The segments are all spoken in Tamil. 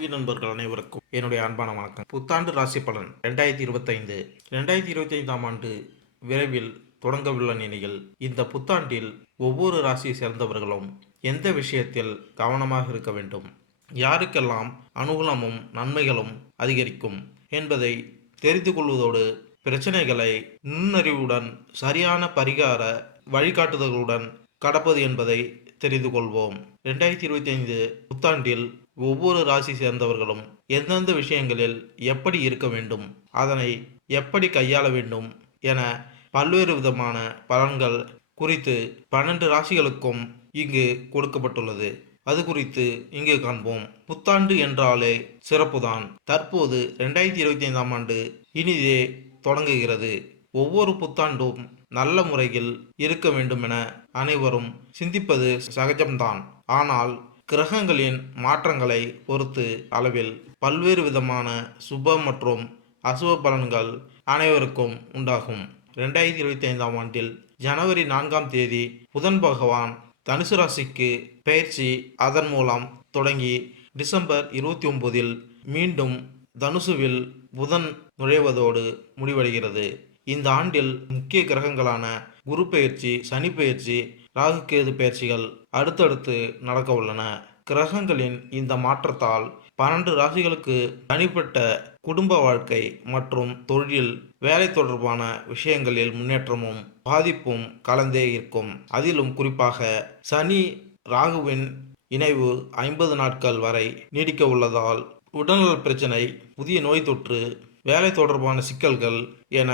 ஆன்மீக நண்பர்கள் அனைவருக்கும் என்னுடைய அன்பான வணக்கம். புத்தாண்டு ராசி பலன் 2025. 2025ஆம் ஆண்டு விரைவில் தொடங்கவுள்ள நிலையில் இந்த புத்தாண்டில் ஒவ்வொரு ராசியை சேர்ந்தவர்களும் எந்த விஷயத்தில் கவனமாக இருக்க வேண்டும், யாருக்கெல்லாம் அனுகூலமும் நன்மைகளும் அதிகரிக்கும் என்பதை தெரிந்து கொள்வதோடு பிரச்சனைகளை நுண்ணறிவுடன் சரியான பரிகார வழிகாட்டுதல்களுடன் கடப்பது என்பதை தெரிந்து கொள்வோம். 2025 புத்தாண்டில் ஒவ்வொரு ராசி சேர்ந்தவர்களும் எந்தெந்த விஷயங்களில் எப்படி இருக்க வேண்டும், அதனை எப்படி கையாள வேண்டும் என பல்வேறு விதமான பலன்கள் குறித்து 12 ராசிகளுக்கும் இங்கு கொடுக்கப்பட்டுள்ளது. அது குறித்து இங்கு காண்போம். புத்தாண்டு என்றாலே சிறப்புதான். தற்போது 2025ஆம் ஆண்டு இனிதே தொடங்குகிறது. ஒவ்வொரு புத்தாண்டும் நல்ல முறையில் இருக்க வேண்டும் என அனைவரும் சிந்திப்பது சகஜம்தான். ஆனால் கிரகங்களின் மாற்றங்களை பொறுத்து அளவில் பல்வேறு விதமான சுப மற்றும் அசுப பலன்கள் அனைவருக்கும் உண்டாகும். 2025ஆம் ஆண்டில் ஜனவரி 4ஆம் தேதி புதன் பகவான் தனுசு ராசிக்கு பெயர்ச்சி. அதன் மூலம் தொடங்கி டிசம்பர் 29இல் மீண்டும் தனுசுவில் புதன் நுழைவதோடு முடிவடைகிறது. இந்த ஆண்டில் முக்கிய கிரகங்களான குரு பெயர்ச்சி, சனி பெயர்ச்சி, ராகு கேது பெயர்ச்சிகள் அடுத்தடுத்து நடக்க உள்ளன. கிரகங்களின் இந்த மாற்றத்தால் 12 ராசிகளுக்கு தனிப்பட்ட குடும்ப வாழ்க்கை மற்றும் தொழில், வேலை தொடர்பான விஷயங்களில் முன்னேற்றமும் பாதிப்பும் கலந்தே இருக்கும். அதிலும் குறிப்பாக சனி ராகுவின் இணைவு 50 நாட்கள் வரை நீடிக்க உள்ளதால் உடல்நல பிரச்சனை, புதிய நோய் தொற்று, வேலை தொடர்பான சிக்கல்கள் என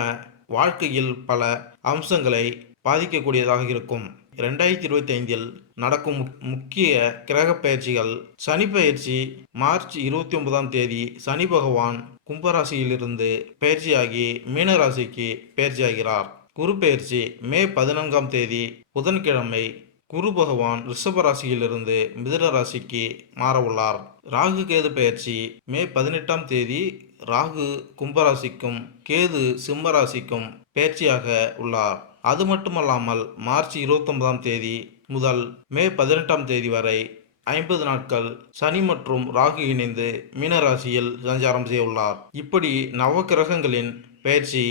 வாழ்க்கையில் பல அம்சங்களை பாதிக்கக்கூடியதாக இருக்கும். 2025இல் நடக்கும் முக்கிய கிரக பயிற்சிகள். சனி பயிற்சி மார்ச் 29ஆம் தேதி சனி பகவான் கும்பராசியிலிருந்து பயிற்சியாகி மீனராசிக்கு பயிற்சியாகிறார். குரு பயிற்சி மே 14ஆம் தேதி புதன்கிழமை குரு பகவான் ரிஷப ராசியிலிருந்து மிதுன ராசிக்கு மாறவுள்ளார். ராகு கேது பயிற்சி மே 18ஆம் தேதி ராகு கும்பராசிக்கும் கேது சிம்ம ராசிக்கும் பயிற்சியாக உள்ளார். அது மட்டுமல்லாமல் மார்ச் 29ஆம் தேதி முதல் மே 18ஆம் தேதி வரை 50 நாட்கள் சனி மற்றும் ராகு இணைந்து மீனராசியில் சஞ்சாரம் செய்ய உள்ளார். இப்படி நவகிரகங்களின் பயிற்சி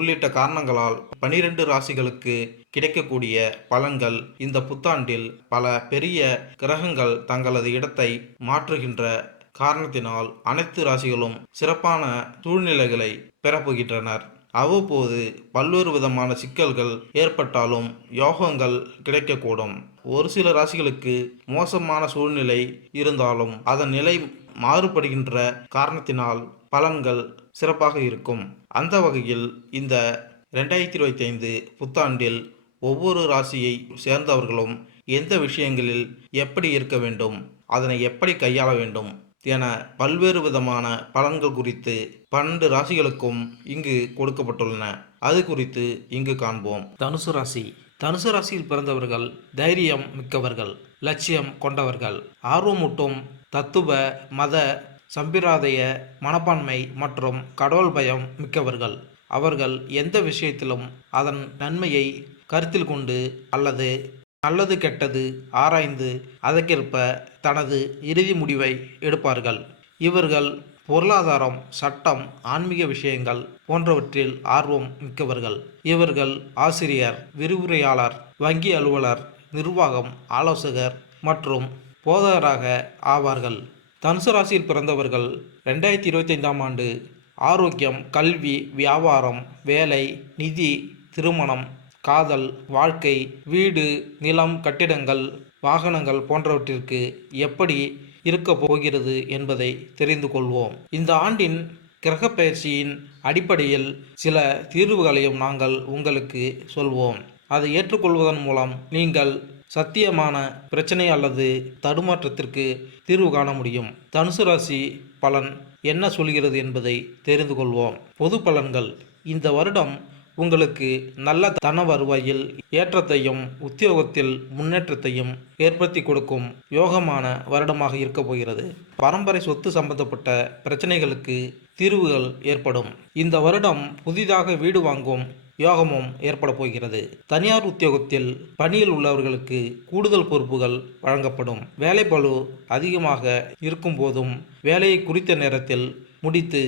உள்ளிட்ட காரணங்களால் 12 ராசிகளுக்கு கிடைக்கக்கூடிய பலன்கள் இந்த புத்தாண்டில் பல பெரிய கிரகங்கள் தங்களது இடத்தை மாற்றுகின்ற காரணத்தினால் அனைத்து ராசிகளும் சிறப்பான சூழ்நிலைகளை பெறப்போகின்றனர். அவ்வப்போது பல்வேறு விதமான சிக்கல்கள் ஏற்பட்டாலும் யோகங்கள் கிடைக்கக்கூடும். ஒரு சில ராசிகளுக்கு மோசமான சூழ்நிலை இருந்தாலும் அதன் நிலை மாறுபடுகின்ற காரணத்தினால் பலன்கள் சிறப்பாக இருக்கும். அந்த வகையில் இந்த 2025 புத்தாண்டில் ஒவ்வொரு ராசியை சேர்ந்தவர்களும் எந்த விஷயங்களில் எப்படி இருக்க வேண்டும், அதனை எப்படி கையாள வேண்டும் என பல்வேறு விதமான பலன்கள் குறித்து 12 ராசிகளுக்கும் இங்கு கொடுக்கப்பட்டுள்ளன. அது குறித்து இங்கு காண்போம். தனுசு ராசி. தனுசு ராசியில் பிறந்தவர்கள் தைரியம் மிக்கவர்கள், லட்சியம் கொண்டவர்கள், ஆர்வமூட்டும் தத்துவ மத சம்பிரதாய மனப்பான்மை மற்றும் கடவுள் பயம் மிக்கவர்கள். அவர்கள் எந்த விஷயத்திலும் அதன் நன்மையை கருத்தில் கொண்டு அல்லது நல்லது கெட்டது ஆராய்ந்து அதற்கேற்ப தனது இறுதி முடிவை எடுப்பார்கள். இவர்கள் பொருளாதாரம், சட்டம், ஆன்மீக விஷயங்கள் போன்றவற்றில் ஆர்வம் மிக்கவர்கள். இவர்கள் ஆசிரியர், விரிவுரையாளர், வங்கி அலுவலர், நிர்வாகம், ஆலோசகர் மற்றும் போதகராக ஆவார்கள். தனுசு ராசியில் பிறந்தவர்கள் 2025ஆம் ஆண்டு ஆரோக்கியம், கல்வி, வியாபாரம், வேலை, நிதி, திருமணம், காதல், வாழ்க்கை, வீடு, நிலம், கட்டிடங்கள், வாகனங்கள் போன்றவற்றிற்கு எப்படி இருக்க போகிறது என்பதை தெரிந்து கொள்வோம். இந்த ஆண்டின் கிரக பயிற்சியின் அடிப்படையில் சில தீர்வுகளையும் நாங்கள் உங்களுக்கு சொல்வோம். அதை ஏற்றுக்கொள்வதன் மூலம் நீங்கள் சத்தியமான பிரச்சனை அல்லது தடுமாற்றத்திற்கு தீர்வு காண முடியும். தனுசு ராசி பலன் என்ன சொல்கிறது என்பதை தெரிந்து கொள்வோம். பொது பலன்கள். இந்த வருடம் உங்களுக்கு நல்ல தன வருவாயில் ஏற்றத்தையும் உத்தியோகத்தில் முன்னேற்றத்தையும் ஏற்படுத்தி கொடுக்கும் யோகமான வருடமாக இருக்க போகிறது. பரம்பரை சொத்து சம்பந்தப்பட்ட பிரச்சனைகளுக்கு தீர்வுகள் ஏற்படும். இந்த வருடம் புதிதாக வீடு வாங்கும் யோகமும் ஏற்பட போகிறது. தனியார் உத்தியோகத்தில் பணியில் உள்ளவர்களுக்கு கூடுதல் பொறுப்புகள் வழங்கப்படும். வேலைப்பளு அதிகமாக இருக்கும் போதும் வேலையை குறித்த நேரத்தில் முடித்து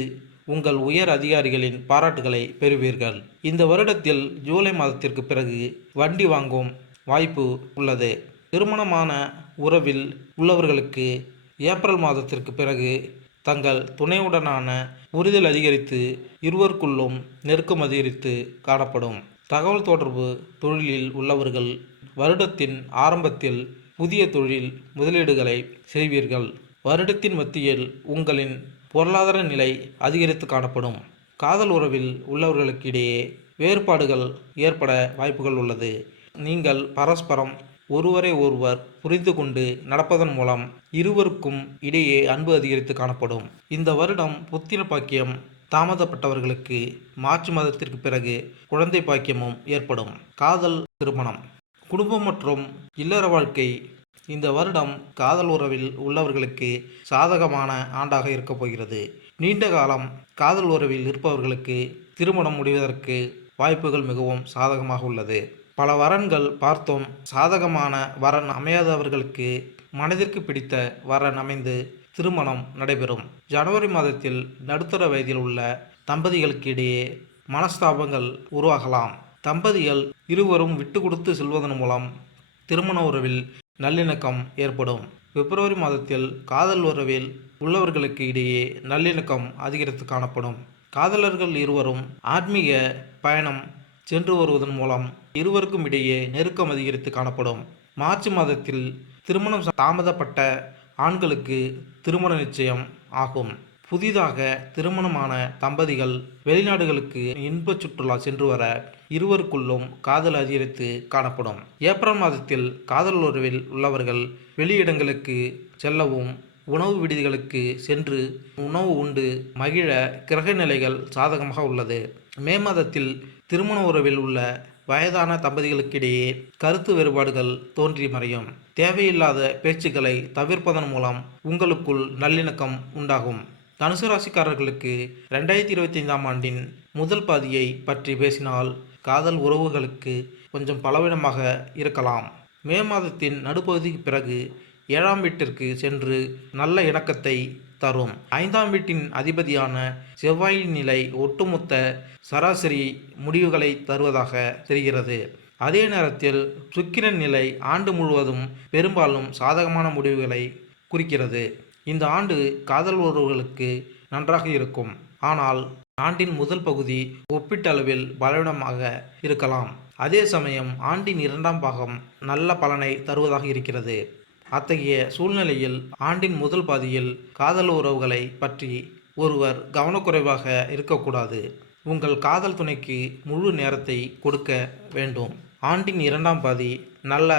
உங்கள் உயர் அதிகாரிகளின் பாராட்டுகளை பெறுவீர்கள். இந்த வருடத்தில் ஜூலை மாதத்திற்கு பிறகு வண்டி வாங்கும் வாய்ப்பு உள்ளது. திருமணமான உறவில் உள்ளவர்களுக்கு ஏப்ரல் மாதத்திற்கு பிறகு தங்கள் துணையுடனான புரிதல் அதிகரித்து இருவருக்குள்ளும் நெருக்கம் அதிகரித்து காணப்படும். தகவல் தொடர்பு தொழிலில் உள்ளவர்கள் வருடத்தின் ஆரம்பத்தில் புதிய தொழில் முதலீடுகளை செய்வீர்கள். வருடத்தின் மத்தியில் உங்களின் பொருளாதார நிலை அதிகரித்து காணப்படும். காதல் உறவில் உள்ளவர்களுக்கிடையே வேறுபாடுகள் ஏற்பட வாய்ப்புகள் உள்ளது. நீங்கள் பரஸ்பரம் ஒருவரை ஒருவர் புரிந்து கொண்டு நடப்பதன் மூலம் இருவருக்கும் இடையே அன்பு அதிகரித்து காணப்படும். இந்த வருடம் புத்திர பாக்கியம் தாமதப்பட்டவர்களுக்கு மார்ச் மாதத்திற்கு பிறகு குழந்தை பாக்கியமும் ஏற்படும். காதல், திருமணம், குடும்பம் மற்றும் இல்லற வாழ்க்கை இந்த வருடம் காதல் உறவில் உள்ளவர்களுக்கு சாதகமான ஆண்டாக இருக்கப் போகிறது. நீண்ட காலம் காதல் உறவில் இருப்பவர்களுக்கு திருமணம் முடிவதற்கு வாய்ப்புகள் மிகவும் சாதகமாக உள்ளது. பல வரன்கள் பார்த்தோம். சாதகமான வரன் அமையாதவர்களுக்கு மனதிற்கு பிடித்த வரன் அமைந்து திருமணம் நடைபெறும். ஜனவரி மாதத்தில் நடுத்தர வயதில் உள்ள தம்பதிகளுக்கு இடையே மனஸ்தாபங்கள் உருவாகலாம். தம்பதிகள் இருவரும் விட்டு கொடுத்து செல்வதன் மூலம் திருமண உறவில் நல்லிணக்கம் ஏற்படும். பிப்ரவரி மாதத்தில் காதல் உறவில் உள்ளவர்களுக்கு இடையே நல்லிணக்கம் அதிகரித்து காணப்படும். காதலர்கள் இருவரும் ஆன்மீக பயணம் சென்று வருவதன் மூலம் இருவருக்கும் இடையே நெருக்கம் அதிகரித்து காணப்படும். மார்ச் மாதத்தில் திருமணம் தாமதப்பட்ட ஆண்களுக்கு திருமண நிச்சயம் ஆகும். புதிதாக திருமணமான தம்பதிகள் வெளிநாடுகளுக்கு இன்ப சுற்றுலா சென்று வர இருவருக்குள்ளும் காதல் அதிகரித்து காணப்படும். ஏப்ரல் மாதத்தில் காதல் உறவில் உள்ளவர்கள் வெளியிடங்களுக்கு செல்லவும் உணவு விடுதிகளுக்கு சென்று உணவு உண்டு மகிழ கிரக நிலைகள் சாதகமாக உள்ளது. மே மாதத்தில் திருமண உறவில் உள்ள வயதான தம்பதிகளுக்கிடையே கருத்து வேறுபாடுகள் தோன்றி மறையும். தேவையில்லாத பேச்சுக்களை தவிர்ப்பதன் மூலம் உங்களுக்குள் நல்லிணக்கம் உண்டாகும். தனுசு ராசிக்காரர்களுக்கு 2025ஆம் ஆண்டின் முதல் பாதியை பற்றி பேசினால் காதல் உறவுகளுக்கு கொஞ்சம் பலவீனமாக இருக்கலாம். மே மாதத்தின் நடுப்பகுதிக்கு பிறகு 7ஆம் வீட்டிற்கு சென்று நல்ல இணக்கத்தை தரும். 5ஆம் வீட்டின் அதிபதியான செவ்வாயின் நிலை ஒட்டுமொத்த சராசரி முடிவுகளை தருவதாக தெரிகிறது. அதே நேரத்தில் சுக்கிரன் நிலை ஆண்டு முழுவதும் பெரும்பாலும் சாதகமான முடிவுகளை குறிக்கிறது. இந்த ஆண்டு காதல் உறவுகளுக்கு நன்றாக இருக்கும். ஆனால் ஆண்டின் முதல் பகுதி ஒப்பீட்டளவில் பலவீனமாக இருக்கலாம். அதே சமயம் ஆண்டின் 2ஆம் பாகம் நல்ல பலனை தருவதாக இருக்கிறது. அத்தகைய சூழ்நிலையில் ஆண்டின் முதல் பாதியில் காதல் உறவுகளை பற்றி ஒருவர் கவனக்குறைவாக இருக்கக்கூடாது. உங்கள் காதல் துணைக்கு முழு நேரத்தை கொடுக்க வேண்டும். ஆண்டின் 2ஆம் பாதி நல்ல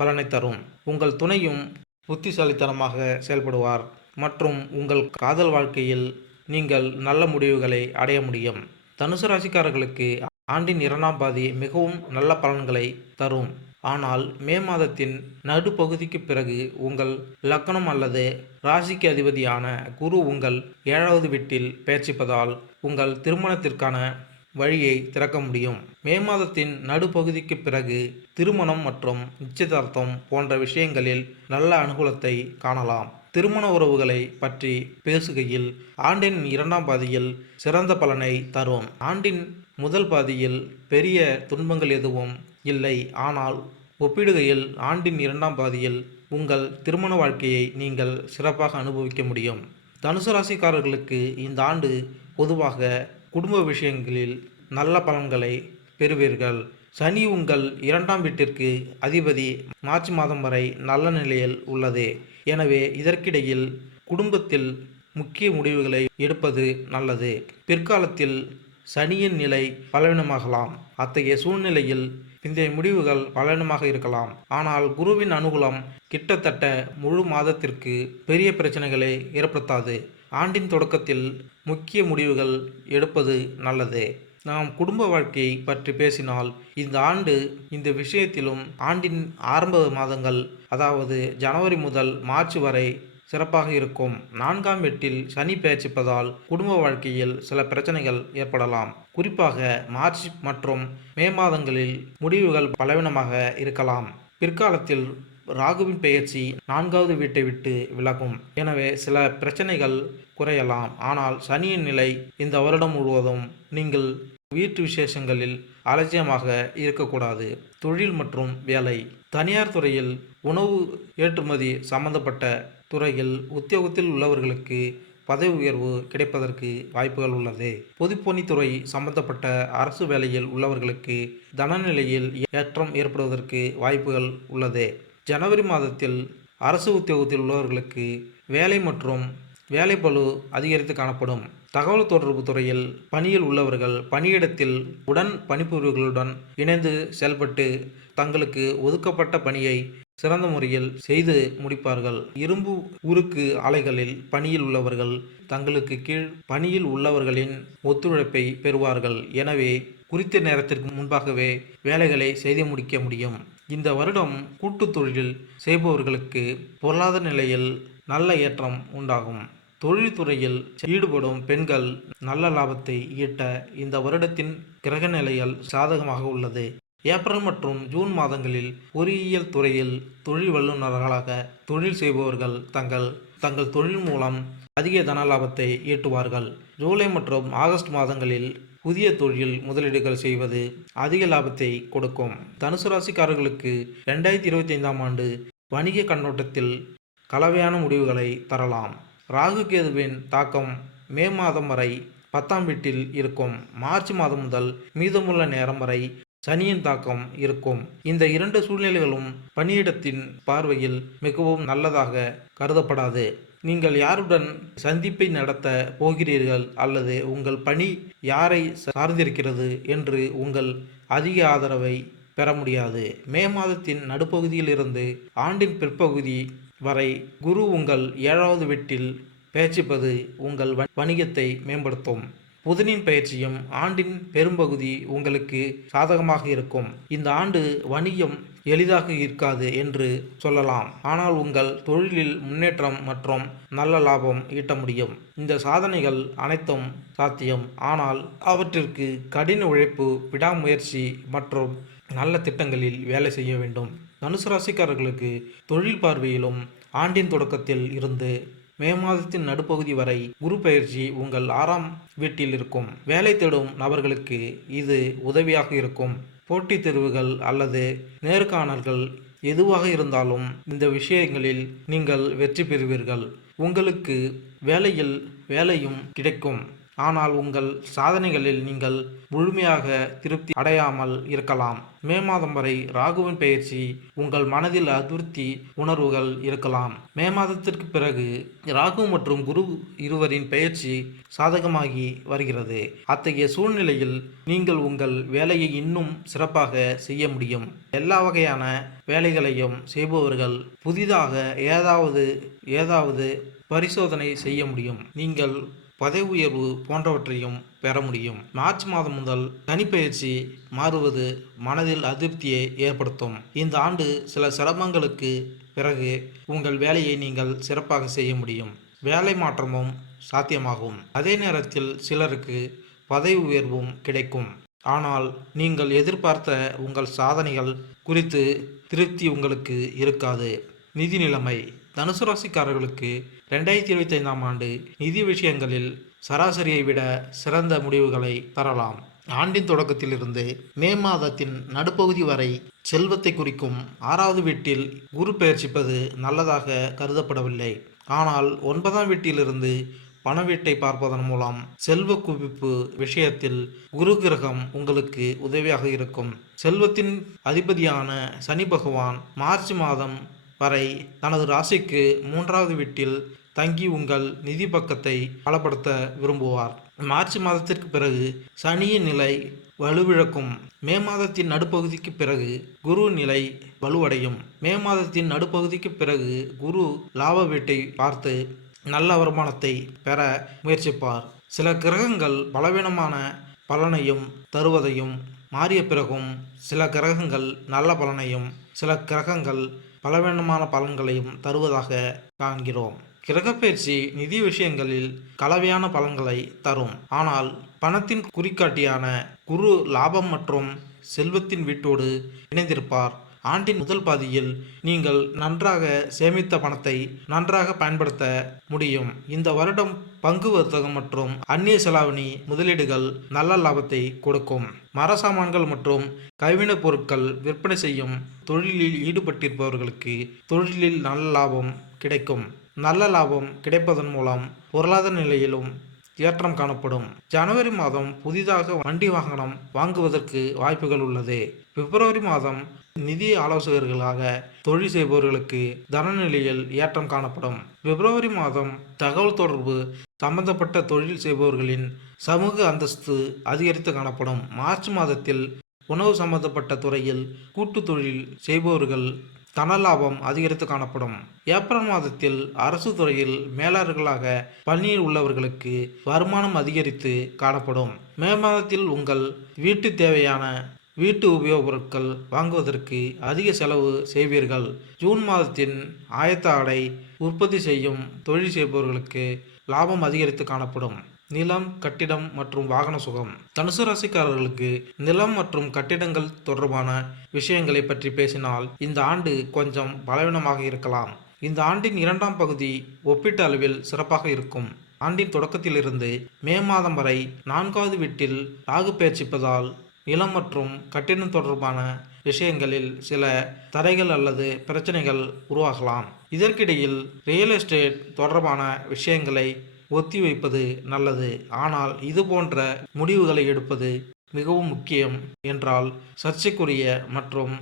பலனை தரும். உங்கள் துணையும் புத்திசாலித்தனமாக செயல்படுவார் மற்றும் உங்கள் காதல் வாழ்க்கையில் நீங்கள் நல்ல முடிவுகளை அடைய முடியும். தனுசு ராசிக்காரர்களுக்கு ஆண்டின் 2ஆம் பாதி மிகவும் நல்ல பலன்களை தரும். ஆனால் மே மாதத்தின் நடுப்பகுதிக்கு பிறகு உங்கள் லக்னம் அல்லது ராசிக்கு அதிபதியான குரு உங்கள் 7வது வீட்டில் பெயர்ச்சிப்பதால் உங்கள் திருமணத்திற்கான வழியை திறக்க முடியும். மே மாதத்தின் நடுப்பகுதிக்கு பிறகு திருமணம் மற்றும் நிச்சயதார்த்தம் போன்ற விஷயங்களில் நல்ல அனுகூலத்தை காணலாம். திருமண உறவுகளை பற்றி பேசுகையில் ஆண்டின் 2ஆம் பாதியில் சிறந்த பலனை தரும். ஆண்டின் முதல் பாதியில் பெரிய துன்பங்கள் எதுவும் இல்லை. ஆனால் ஒப்பிடுகையில் ஆண்டின் 2ஆம் பாதியில் உங்கள் திருமண வாழ்க்கையை நீங்கள் சிறப்பாக அனுபவிக்க முடியும். தனுசு ராசிக்காரர்களுக்கு இந்த ஆண்டு பொதுவாக குடும்ப விஷயங்களில் நல்ல பலன்களை பெறுவீர்கள். சனி உங்கள் 2ஆம் வீட்டிற்கு அதிபதி மார்ச் மாதம் வரை நல்ல நிலையில் உள்ளது. எனவே இதற்கிடையில் குடும்பத்தில் முக்கிய முடிவுகளை எடுப்பது நல்லது. பிற்காலத்தில் சனியின் நிலை பலவீனமாகலாம். அத்தகைய சூழ்நிலையில் பிந்தைய முடிவுகள் பலவீனமாக இருக்கலாம். ஆனால் குருவின் அனுகூலம் கிட்டத்தட்ட முழு மாதத்திற்கு பெரிய பிரச்சனைகளை ஏற்படுத்தாது. ஆண்டின் தொடக்கத்தில் முக்கிய முடிவுகள் எடுப்பது நல்லது. நாம் குடும்ப வாழ்க்கையை பற்றி பேசினால் இந்த ஆண்டு இந்த விஷயத்திலும் ஆண்டின் ஆரம்ப மாதங்கள் அதாவது ஜனவரி முதல் மார்ச் வரை சிறப்பாக இருக்கும். 4ஆம் வீட்டில் சனி பெயர்ச்சிப்பதால் குடும்ப வாழ்க்கையில் சில பிரச்சனைகள் ஏற்படலாம். குறிப்பாக மார்ச் மற்றும் மே மாதங்களில் முடிவுகள் பலவீனமாக இருக்கலாம். பிற்காலத்தில் ராகுவின் பெயர்ச்சி 4வது வீட்டை விட்டு விலகும். எனவே சில பிரச்சனைகள் குறையலாம். ஆனால் சனியின் நிலை இந்த வருடம் முழுவதும் நீங்கள் வீட்டு விசேஷங்களில் அலட்சியமாக இருக்கக்கூடாது. தொழில் மற்றும் வேலை. தனியார் துறையில், உணவு ஏற்றுமதி சம்பந்தப்பட்ட துறையில் உத்தியோகத்தில் உள்ளவர்களுக்கு பதவி உயர்வு கிடைப்பதற்கு வாய்ப்புகள் உள்ளது. பொதுப்பணித்துறை சம்பந்தப்பட்ட அரசு வேலையில் உள்ளவர்களுக்கு தனநிலையில் ஏற்றம் ஏற்படுவதற்கு வாய்ப்புகள் உள்ளது. ஜனவரி மாதத்தில் அரசு உத்தியோகத்தில் உள்ளவர்களுக்கு வேலை மற்றும் வேலைப்பளு அதிகரித்து காணப்படும். தகவல் தொடர்பு துறையில் பணியில் உள்ளவர்கள் பணியிடத்தில் உடன் பணிபுரிபவர்களுடன் இணைந்து செயல்பட்டு தங்களுக்கு ஒதுக்கப்பட்ட பணியை சிறந்த முறையில் செய்து முடிப்பார்கள். இரும்பு உருக்கு ஆலைகளில் பணியில் உள்ளவர்கள் தங்களுக்கு கீழ் பணியில் உள்ளவர்களின் ஒத்துழைப்பை பெறுவார்கள். எனவே குறித்த நேரத்திற்கு முன்பாகவே வேலைகளை செய்து முடிக்க முடியும். இந்த வருடம் கூட்டுத் தொழில் செய்பவர்களுக்கு பொருளாதார நிலையில் நல்ல ஏற்றம் உண்டாகும். தொழில்துறையில் ஈடுபடும் பெண்கள் நல்ல லாபத்தை ஈட்ட இந்த வருடத்தின் கிரக நிலைகள் சாதகமாக உள்ளது. ஏப்ரல் மற்றும் ஜூன் மாதங்களில் பொறியியல் துறையில் தொழில் வல்லுநர்களாக தொழில் செய்பவர்கள் தங்கள் தொழில் மூலம் அதிக தன லாபத்தை ஈட்டுவார்கள். ஜூலை மற்றும் ஆகஸ்ட் மாதங்களில் புதிய தொழில் முதலீடுகள் செய்வது அதிக லாபத்தை கொடுக்கும். தனுசு ராசிக்காரர்களுக்கு 2025ஆம் ஆண்டு வணிக கண்ணோட்டத்தில் கலவையான முடிவுகளை தரலாம். ராகு கேதுவின் தாக்கம் மே மாதம் வரை 10ஆம் வீட்டில் இருக்கும். மார்ச் மாதம் முதல் மீதமுள்ள நேரம் வரை சனியின் தாக்கம் இருக்கும். இந்த 2 சூழ்நிலைகளும் பணியிடத்தின் பார்வையில் மிகவும் நல்லதாக கருதப்படாது. நீங்கள் யாருடன் சந்திப்பை நடத்த போகிறீர்கள் அல்லது உங்கள் பணி யாரை சார்ந்திருக்கிறது என்று உங்கள் அதிக ஆதரவை பெற முடியாது. மே மாதத்தின் நடுப்பகுதியில் இருந்து ஆண்டின் பிற்பகுதி வரை குரு உங்கள் 7வது வீட்டில் பெயர்ச்சிப்பது உங்கள் வணிகத்தை மேம்படுத்தும். புதனின் பயிற்சியும் ஆண்டின் பெரும்பகுதி உங்களுக்கு சாதகமாக இருக்கும். இந்த ஆண்டு வணிகம் எளிதாக இருக்காது என்று சொல்லலாம். ஆனால் உங்கள் தொழிலில் முன்னேற்றம் மற்றும் நல்ல லாபம் ஈட்ட முடியும். இந்த சாதனைகள் அனைத்தும் சாத்தியம். ஆனால் அவற்றிற்கு கடின உழைப்பு, விடாமுயற்சி மற்றும் நல்ல திட்டங்களில் வேலை செய்ய வேண்டும். தனுசு ராசிக்காரர்களுக்கு தொழில் பார்வையிலும் ஆண்டின் தொடக்கத்தில் இருந்து மே மாதத்தின் நடுப்பகுதி வரை குரு பயிற்சி உங்கள் 6ஆம் வீட்டில் இருக்கும். வேலை தேடும் நபர்களுக்கு இது உதவியாக இருக்கும். போட்டித் தேர்வுகள் அல்லது நேர்காணல்கள் எதுவாக இருந்தாலும் இந்த விஷயங்களில் நீங்கள் வெற்றி பெறுவீர்கள். உங்களுக்கு வேலையும் கிடைக்கும். ஆனால் உங்கள் சாதனைகளில் நீங்கள் முழுமையாக திருப்தி அடையாமல் இருக்கலாம். மே மாதம் வரை ராகுவின் பெயர்ச்சி உங்கள் மனதில் அதிருப்தி உணர்வுகள் இருக்கலாம். மே மாதத்திற்கு பிறகு ராகு மற்றும் குரு இருவரின் பெயர்ச்சி சாதகமாகி வருகிறது. அத்தகைய சூழ்நிலையில் நீங்கள் உங்கள் வேலையை இன்னும் சிறப்பாக செய்ய முடியும். எல்லா வகையான வேலைகளையும் செய்பவர்கள் புதிதாக ஏதாவது பரிசோதனை செய்ய முடியும். நீங்கள் பதவி உயர்வு போன்றவற்றையும் பெற முடியும். மார்ச் மாதம் முதல் தனிப்பெயர்ச்சி மாறுவது மனதில் அதிருப்தியை ஏற்படுத்தும். இந்த ஆண்டு சில சிரமங்களுக்கு பிறகு உங்கள் வேலையை நீங்கள் சிறப்பாக செய்ய முடியும். வேலை மாற்றமும் சாத்தியமாகும். அதே நேரத்தில் சிலருக்கு பதவி உயர்வும் கிடைக்கும். ஆனால் நீங்கள் எதிர்பார்த்த உங்கள் சாதனைகள் குறித்து திருப்தி உங்களுக்கு இருக்காது. நிதி நிலைமை. தனுசு ராசிக்காரர்களுக்கு 2025ஆம் ஆண்டு நிதி விஷயங்களில் சராசரியை விட சிறந்த முடிவுகளை தரலாம். ஆண்டின் தொடக்கத்திலிருந்து மே மாதத்தின் நடுப்பகுதி வரை செல்வத்தை குறிக்கும் 6வது வீட்டில் குரு பெயர்ச்சிப்பது நல்லதாக கருதப்படவில்லை. ஆனால் 9ஆம் வீட்டிலிருந்து பண வீட்டை பார்ப்பதன் மூலம் செல்வ குவிப்பு விஷயத்தில் குரு கிரகம் உங்களுக்கு உதவியாக இருக்கும். செல்வத்தின் அதிபதியான சனி பகவான் மார்ச் மாதம் வரை தனது ராசிக்கு 3வது வீட்டில் தங்கி உங்கள் நிதி பக்கத்தை பலப்படுத்த விரும்புவார். மார்ச் மாதத்திற்கு பிறகு சனியின் நிலை வலுவிழக்கும். மே மாதத்தின் நடுப்பகுதிக்கு பிறகு குரு நிலை வலுவடையும். மே மாதத்தின் நடுப்பகுதிக்கு பிறகு குரு லாப வீட்டை பார்த்து நல்ல வருமானத்தை பெற முயற்சிப்பார். சில கிரகங்கள் பலவீனமான பலனையும் தருவதையும் மாறிய பிறகும் சில கிரகங்கள் நல்ல பலனையும் சில கிரகங்கள் பலவீனமான பலன்களையும் தருவதாக காண்கிறோம். கிரகப்பெயர்ச்சி நிதி விஷயங்களில் கலவையான பலன்களை தரும். ஆனால் பணத்தின் குறிகாட்டியான குரு லாபம் மற்றும் செல்வத்தின் வீட்டோடு இணைந்திருப்பார். ஆண்டின் முதல் பாதியில் நீங்கள் நன்றாக சேமித்த பணத்தை நன்றாக பயன்படுத்த முடியும். இந்த வருடம் பங்கு வர்த்தகம் மற்றும் அந்நிய செலாவணி முதலீடுகள் நல்ல லாபத்தை கொடுக்கும். மர சாமான்கள் மற்றும் கைவினைப் பொருட்கள் விற்பனை செய்யும் தொழிலில் ஈடுபட்டிருப்பவர்களுக்கு தொழிலில் நல்ல லாபம் கிடைக்கும். நல்ல லாபம் கிடைப்பதன் மூலம் பொருளாதார நிலையிலும் ஏற்றம் காணப்படும். ஜனவரி மாதம் புதிதாக வண்டி வாகனம் வாங்குவதற்கு வாய்ப்புகள் உள்ளது. பிப்ரவரி மாதம் நிதி ஆலோசகர்களாக தொழில் செய்பவர்களுக்கு தனநிலையில் ஏற்றம் காணப்படும். பிப்ரவரி மாதம் தகவல் தொடர்பு சம்பந்தப்பட்ட தொழில் செய்பவர்களின் சமூக அந்தஸ்து அதிகரித்து காணப்படும். மார்ச் மாதத்தில் உணவு சம்பந்தப்பட்ட துறையில் கூட்டு தொழில் செய்பவர்கள் தன லாபம் அதிகரித்து காணப்படும். ஏப்ரல் மாதத்தில் அரசு துறையில் மேலாளர்களாக பணியில் உள்ளவர்களுக்கு வருமானம் அதிகரித்து காணப்படும். மே மாதத்தில் உங்கள் வீட்டு தேவையான வீட்டு உபயோகப் பொருட்கள் வாங்குவதற்கு அதிக செலவு செய்வீர்கள். ஜூன் மாதத்தின் ஆயத்த ஆடை உற்பத்தி செய்யும் தொழில் செய்பவர்களுக்கு லாபம் அதிகரித்து காணப்படும். நிலம், கட்டிடம் மற்றும் வாகன சுகம். தனுசு ராசிக்காரர்களுக்கு நிலம் மற்றும் கட்டிடங்கள் தொடர்பான விஷயங்களை பற்றி பேசினால் இந்த ஆண்டு கொஞ்சம் பலவீனமாக இருக்கலாம். இந்த ஆண்டின் இரண்டாம் பகுதி ஒப்பீட்டு அளவில் சிறப்பாக இருக்கும். ஆண்டின் தொடக்கத்திலிருந்து மே மாதம் வரை 4வது வீட்டில் ராகு பெயர்ச்சிப்பதால் நிலம் மற்றும் கட்டிடம் தொடர்பான விஷயங்களில் சில தடைகள் அல்லது பிரச்சனைகள் உருவாகலாம். இதற்கிடையில் ரியல் எஸ்டேட் தொடர்பான விஷயங்களை ஒத்தி வைப்பது நல்லது. ஆனால் இது போன்ற முடிவுகளை எடுப்பது மிகவும் முக்கியம் என்றால் சர்ச்சைக்குரிய மற்றும்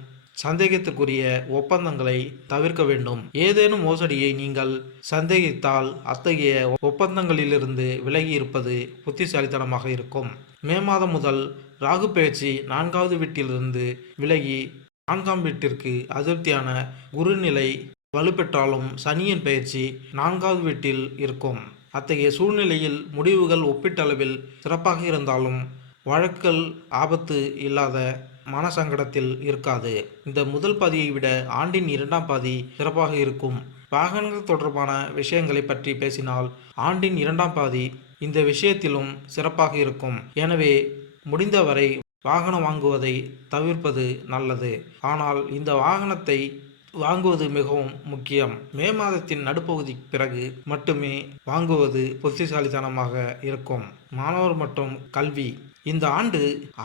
சந்தேகத்திற்குரிய ஒப்பந்தங்களை தவிர்க்க வேண்டும். ஏதேனும் மோசடியை நீங்கள் சந்தேகித்தால் அத்தகைய ஒப்பந்தங்களிலிருந்து விலகி இருப்பது புத்திசாலித்தனமாக இருக்கும். மே மாதம் முதல் ராகு பெயர்ச்சி 4வது வீட்டிலிருந்து விலகி 4ஆம் வீட்டிற்கு அதிருப்தியான குருநிலை வலுப்பெற்றாலும் சனியின் பெயர்ச்சி 4வது வீட்டில் இருக்கும். அத்தகைய சூழ்நிலையில் முடிவுகள் ஒப்பீட்டளவில் சிறப்பாக இருந்தாலும் வழக்குகள் ஆபத்து இல்லாத மனசங்கடத்தில் இருக்காது. இந்த முதல் பாதியை விட ஆண்டின் இரண்டாம் பாதி சிறப்பாக இருக்கும். வாகனங்கள் தொடர்பான விஷயங்களை பற்றி பேசினால் ஆண்டின் இரண்டாம் பாதி இந்த விஷயத்திலும் சிறப்பாக இருக்கும். எனவே முடிந்தவரை வாகனம் வாங்குவதை தவிர்ப்பது நல்லது. ஆனால் இந்த வாகனத்தை வாங்குவது மிகவும் முக்கியம். மே மாதத்தின் நடுப்பகுதிக்கு பிறகு மட்டுமே வாங்குவது புத்திசாலித்தனமாக இருக்கும். மாணவர் மற்றும் கல்வி. இந்த ஆண்டு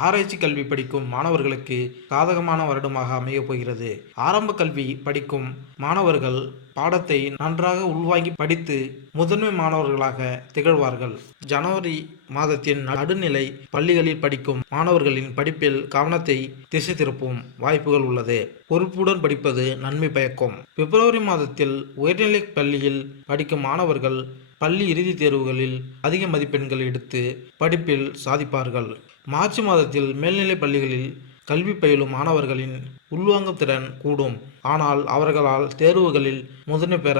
ஆராய்ச்சி கல்வி படிக்கும் மாணவர்களுக்கு சாதகமான வருடமாக அமையப் போகிறது. ஆரம்ப கல்வி படிக்கும் மாணவர்கள் பாடத்தை நன்றாக உள்வாங்கி படித்து முதன்மை மாணவர்களாக திகழ்வார்கள். ஜனவரி மாதத்தின் நடுநிலை பள்ளிகளில் படிக்கும் மாணவர்களின் படிப்பில் கவனத்தை திசை திருப்பும் வாய்ப்புகள் உள்ளது. பொறுப்புடன் படிப்பது நன்மை பயக்கும். பிப்ரவரி மாதத்தில் உயர்நிலை பள்ளியில் படிக்கும் மாணவர்கள் பள்ளி இறுதித் தேர்வுகளில் அதிக மதிப்பெண்கள் எடுத்து படிப்பில் சாதிப்பார்கள். மார்ச் மாதத்தில் மேல்நிலைப் பள்ளிகளில் கல்வி பயிலும் மாணவர்களின் உள்வாங்கும் திறன் கூடும். ஆனால் அவர்களால் தேர்வுகளில் முதன்மை பெற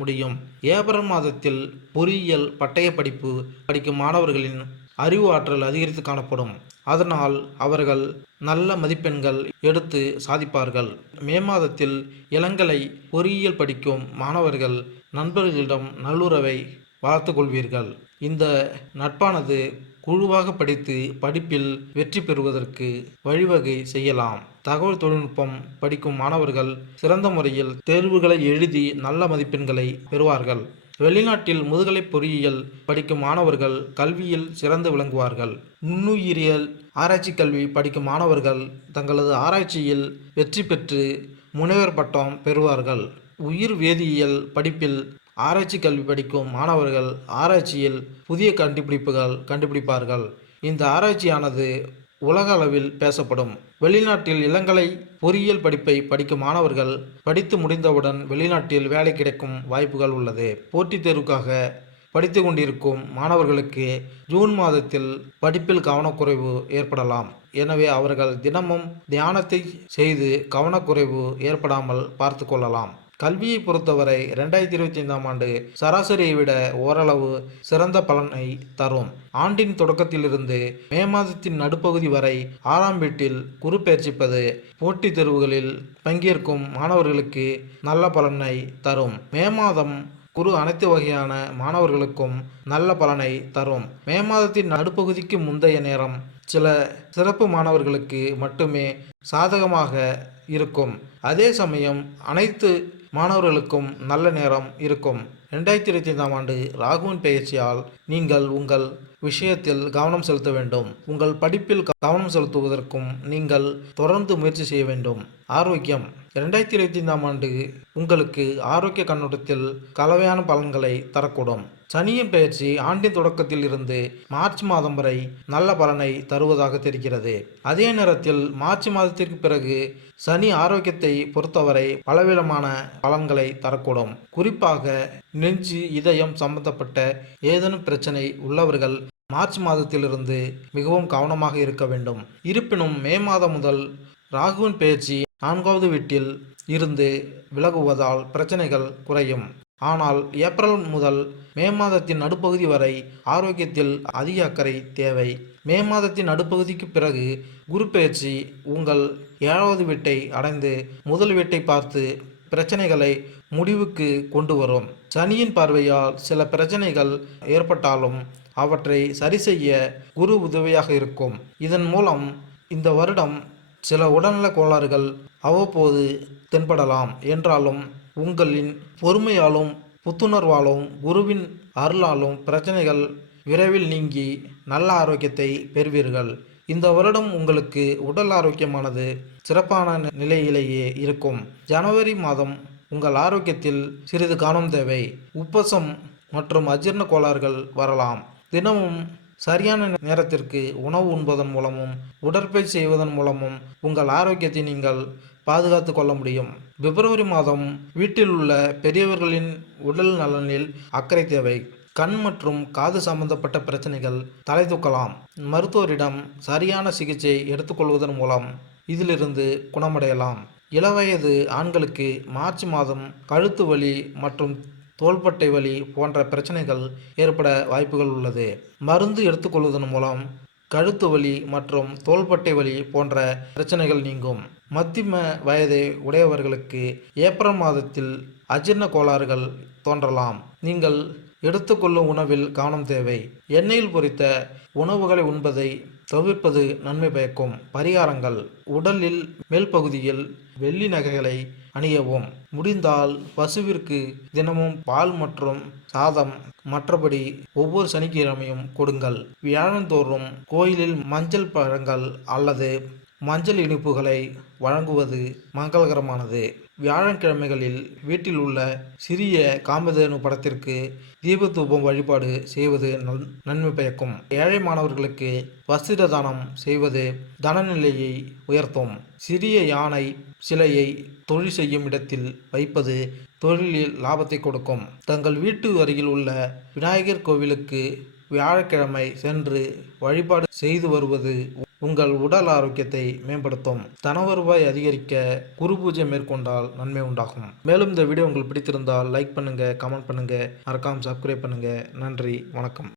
முடியும். ஏப்ரல் மாதத்தில் பொறியியல் பட்டய படிப்பு படிக்கும் மாணவர்களின் அறிவு ஆற்றல் அதிகரித்து காணப்படும். அதனால் அவர்கள் நல்ல மதிப்பெண்கள் எடுத்து சாதிப்பார்கள். மே மாதத்தில் இளங்கலை பொறியியல் படிக்கும் மாணவர்கள் நண்பர்களிடம் நல்லுறவை வளர்த்து கொள்வீர்கள். இந்த நட்பானது குழுவாக படித்து படிப்பில் வெற்றி பெறுவதற்கு வழிவகை செய்யலாம். தகவல் தொழில்நுட்பம் படிக்கும் மாணவர்கள் சிறந்த முறையில் தேர்வுகளை எழுதி நல்ல மதிப்பெண்களை பெறுவார்கள். வெளிநாட்டில் முதுகலை பொறியியல் படிக்கும் மாணவர்கள் கல்வியில் சிறந்து விளங்குவார்கள். நுண்ணுயிரியல் ஆராய்ச்சி கல்வி படிக்கும் மாணவர்கள் தங்களது ஆராய்ச்சியில் வெற்றி பெற்று முனைவர் பட்டம் பெறுவார்கள். உயிர் வேதியியல் படிப்பில் ஆராய்ச்சி கல்வி படிக்கும் மாணவர்கள் ஆராய்ச்சியில் புதிய கண்டுபிடிப்புகள் கண்டுபிடிப்பார்கள். இந்த ஆராய்ச்சியானது உலக அளவில் பேசப்படும். வெளிநாட்டில் இளங்கலை பொறியியல் படிப்பை படிக்கும் மாணவர்கள் படித்து முடிந்தவுடன் வெளிநாட்டில் வேலை கிடைக்கும் வாய்ப்புகள் உள்ளது. போட்டித் தேர்வுக்காக படித்து கொண்டிருக்கும் மாணவர்களுக்கு ஜூன் மாதத்தில் படிப்பில் கவனக்குறைவு ஏற்படலாம். எனவே அவர்கள் தினமும் தியானத்தை செய்து கவனக்குறைவு ஏற்படாமல் பார்த்து கொள்ளலாம். கல்வியை பொறுத்தவரை 2025ஆம் ஆண்டு சராசரியை விட ஓரளவு சிறந்த பலனை தரும். ஆண்டின் தொடக்கத்திலிருந்து மே மாதத்தின் நடுப்பகுதி வரை 6ஆம் வீட்டில் குரு பெயர்ச்சிப்பது போட்டித் தேர்வுகளில் பங்கேற்கும் மாணவர்களுக்கு நல்ல பலனை தரும். மே மாதம் குரு அனைத்து வகையான மாணவர்களுக்கும் நல்ல பலனை தரும். மே மாதத்தின் நடுப்பகுதிக்கு முந்தைய நேரம் சில சிறப்பு மாணவர்களுக்கு மட்டுமே சாதகமாக இருக்கும். அதே சமயம் அனைத்து மாணவர்களுக்கும் நல்ல நேரம் இருக்கும். 2025ஆம் ஆண்டு ராகுவின் பெயர்ச்சியால் நீங்கள் உங்கள் விஷயத்தில் கவனம் செலுத்த வேண்டும். உங்கள் படிப்பில் கவனம் செலுத்துவதற்கும் நீங்கள் தொடர்ந்து முயற்சி செய்ய வேண்டும். ஆரோக்கியம் 2025ஆம் ஆண்டு உங்களுக்கு ஆரோக்கிய கண்ணோட்டத்தில் கலவையான பலன்களை தரக்கூடும். சனியின் பெயர்ச்சி ஆண்டின் தொடக்கத்தில் இருந்து மார்ச் மாதம் வரை நல்ல பலனை தருவதாக தெரிகிறது. அதே நேரத்தில் மார்ச் மாதத்திற்கு பிறகு சனி ஆரோக்கியத்தை பொறுத்தவரை பலவிதமான பலன்களை தரக்கூடும். குறிப்பாக நெஞ்சு இதயம் சம்பந்தப்பட்ட ஏதேனும் பிரச்சனை உள்ளவர்கள் மார்ச் மாதத்திலிருந்து மிகவும் கவனமாக இருக்க வேண்டும். இருப்பினும் மே மாதம் முதல் ராகுவின் பெயர்ச்சி 4வது வீட்டில் இருந்து விலகுவதால் பிரச்சனைகள் குறையும். ஆனால் ஏப்ரல் முதல் மே மாதத்தின் நடுப்பகுதி வரை ஆரோக்கியத்தில் அதிக அக்கறை தேவை. மே மாதத்தின் நடுப்பகுதிக்கு பிறகு குரு பெயர்ச்சி உங்கள் 7வது வீட்டை அடைந்து முதல் வீட்டை பார்த்து பிரச்சனைகளை முடிவுக்கு கொண்டு வரும். சனியின் பார்வையால் சில பிரச்சனைகள் ஏற்பட்டாலும் அவற்றை சரி செய்ய குரு உதவியாக இருக்கும். இதன் மூலம் இந்த வருடம் சில உடல்நல கோளாறுகள் அவ்வப்போது தென்படலாம் என்றாலும் உங்களின் பொறுமையாலும் புத்துணர்வாலும் குருவின் அருளாலும் பிரச்சனைகள் விரைவில் நீங்கி நல்ல ஆரோக்கியத்தை பெறுவீர்கள். இந்த வருடம் உங்களுக்கு உடல் ஆரோக்கியமானது சிறப்பான நிலையிலேயே இருக்கும். ஜனவரி மாதம் உங்கள் ஆரோக்கியத்தில் சிறிது கவனம் தேவை. உப்பசம் மற்றும் அஜீரண கோளாறுகள் வரலாம். தினமும் சரியான நேரத்திற்கு உணவு உண்பதன் மூலமும் உடற்பயிற்சி செய்வதன் மூலமும் உங்கள் ஆரோக்கியத்தை நீங்கள் பாதுகாத்து கொள்ள முடியும். பிப்ரவரி மாதம் வீட்டில் உள்ள பெரியவர்களின் உடல் நலனில் அக்கறை தேவை. கண் மற்றும் காது சம்பந்தப்பட்ட பிரச்சனைகள் தலை தூக்கலாம். மருத்துவரிடம் சரியான சிகிச்சை எடுத்துக்கொள்வதன் மூலம் இதிலிருந்து குணமடையலாம். இளவயது ஆண்களுக்கு மார்ச் மாதம் கழுத்து வலி மற்றும் தோள்பட்டை வலி போன்ற பிரச்சனைகள் ஏற்பட வாய்ப்புகள் உள்ளது. மருந்து எடுத்துக்கொள்வதன் மூலம் கழுத்து வலி மற்றும் தோள்பட்டை வலி போன்ற பிரச்சனைகள் நீங்கும். மத்தியம வயதை உடையவர்களுக்கு ஏப்ரல் மாதத்தில் அஜீரண கோளாறுகள் தோன்றலாம். நீங்கள் எடுத்துக்கொள்ளும் உணவில் கவனம் தேவை. எண்ணெயில் பொரித்த உணவுகளை உண்பதை தவிர்ப்பது நன்மை பயக்கும். பரிகாரங்கள்: உடலில் மேல் பகுதியில் வெள்ளி நகைகளை அணியவும். முடிந்தால் பசுவிற்கு தினமும் பால் மற்றும் சாதம் மற்றபடி ஒவ்வொரு சனிக்கிழமையும் கொடுங்கள். வியாழந்தோறும் கோயிலில் மஞ்சள் பழங்கள் அல்லது மஞ்சள் இனிப்புகளை வழங்குவது மங்களகரமானது. வியாழக்கிழமைகளில் வீட்டில் உள்ள சிறிய காமதேனு படத்திற்கு தீபதூபம் வழிபாடு செய்வது நன்மை பயக்கும். ஏழை மாணவர்களுக்கு வஸ்திர தானம் செய்வது தனநிலையை உயர்த்தும். சிறிய யானை சிலையை தொழில் செய்யும் இடத்தில் வைப்பது தொழிலில் லாபத்தை கொடுக்கும். தங்கள் வீட்டு அருகில் உள்ள விநாயகர் கோவிலுக்கு வியாழக்கிழமை சென்று வழிபாடு செய்து வருவது உங்கள் உடல் ஆரோக்கியத்தை மேம்படுத்தும். தன வருவாய் அதிகரிக்க குரு பூஜை மேற்கொண்டால் நன்மை உண்டாகும். மேலும் இந்த வீடியோ உங்களுக்கு பிடித்திருந்தால் லைக் பண்ணுங்க, கமெண்ட் பண்ணுங்க, மறக்காம சப்ஸ்கிரைப் பண்ணுங்க. நன்றி, வணக்கம்.